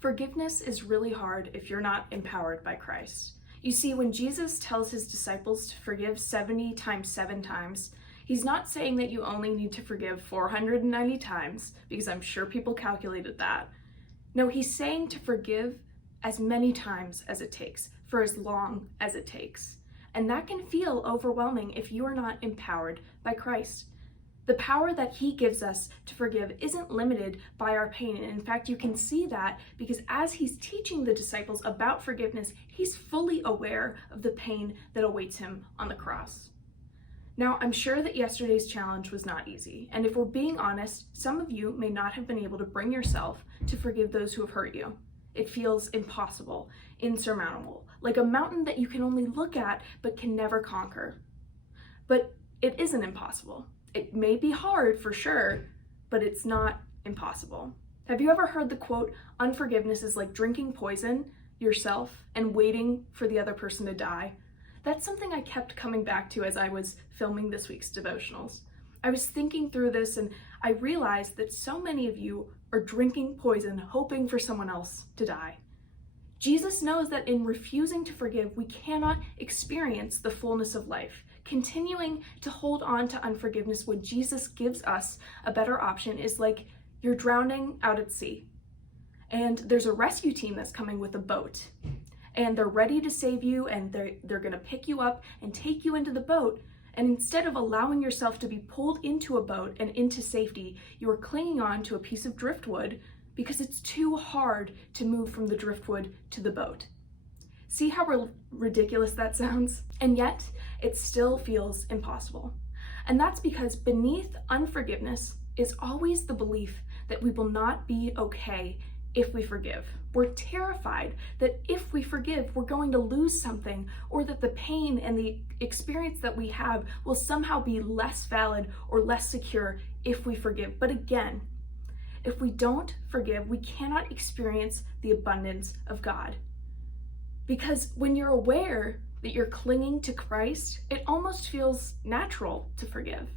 Forgiveness is really hard if you're not empowered by Christ. You see, when Jesus tells his disciples to forgive 70 times 7 times, he's not saying that you only need to forgive 490 times, because I'm sure people calculated that. No, he's saying to forgive as many times as it takes, for as long as it takes. And that can feel overwhelming if you are not empowered by Christ. The power that he gives us to forgive isn't limited by our pain. And in fact, you can see that because as he's teaching the disciples about forgiveness, he's fully aware of the pain that awaits him on the cross. Now, I'm sure that yesterday's challenge was not easy. And if we're being honest, some of you may not have been able to bring yourself to forgive those who have hurt you. It feels impossible, insurmountable, like a mountain that you can only look at but can never conquer. But it isn't impossible. It may be hard for sure, but it's not impossible. Have you ever heard the quote, "Unforgiveness is like drinking poison yourself and waiting for the other person to die"? That's something I kept coming back to as I was filming this week's devotionals. I was thinking through this and I realized that so many of you are drinking poison hoping for someone else to die. Jesus knows that in refusing to forgive, we cannot experience the fullness of life. Continuing to hold on to unforgiveness when Jesus gives us a better option is like you're drowning out at sea. And there's a rescue team that's coming with a boat. And they're ready to save you, and they're going to pick you up and take you into the boat. And instead of allowing yourself to be pulled into a boat and into safety, you are clinging on to a piece of driftwood because it's too hard to move from the driftwood to the boat. See how ridiculous that sounds? And yet, it still feels impossible. And that's because beneath unforgiveness is always the belief that we will not be okay if we forgive. We're terrified that if we forgive, we're going to lose something, or that the pain and the experience that we have will somehow be less valid or less secure if we forgive. But again, if we don't forgive, we cannot experience the abundance of God. Because when you're aware that you're clinging to Christ, it almost feels natural to forgive.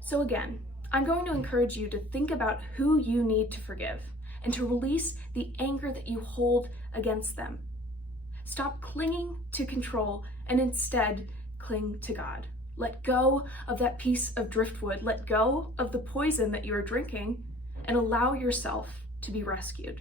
So again, I'm going to encourage you to think about who you need to forgive and to release the anger that you hold against them. Stop clinging to control and instead cling to God. Let go of that piece of driftwood. Let go of the poison that you are drinking and allow yourself to be rescued.